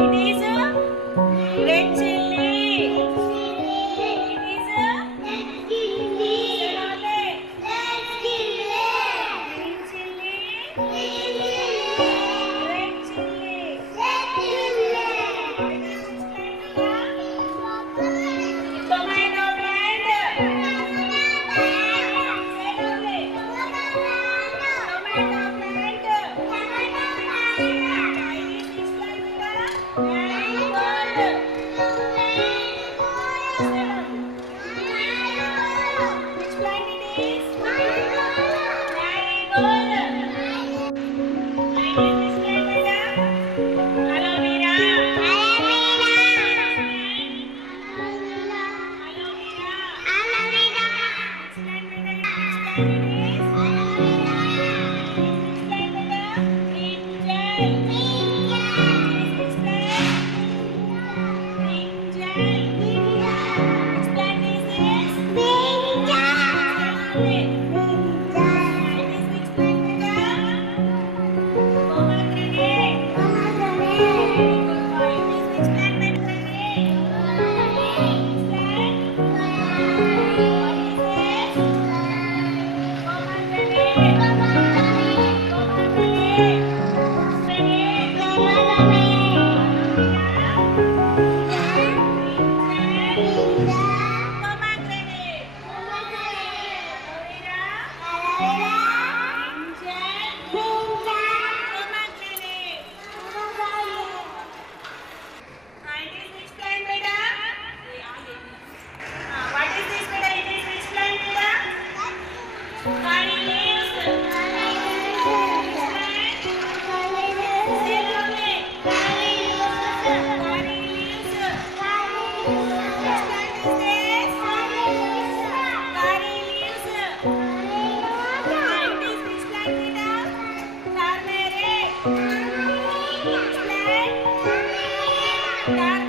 It is red chili. It is green chili. Red chili. Tomato plant. Which plant it is? Marigold. And this plant, beta? Aloe vera. Aloe vera. Which plant, beta? Which plant it is? Which plant, beta? Brinjal. Which plant? Brinjal. Which plant is this? And this which plant, beta? Pomegranate. Very good boy. This which plant, beta? Which plant? What is this? Pomegranate. Pomegranate. What is this, beta? It is which plant, beta? Curry leaves. Which plant? Say slowly. Curry leaves. Which plant is this? Curry leaves. And this which plant, beta? Turmeric. Which plant?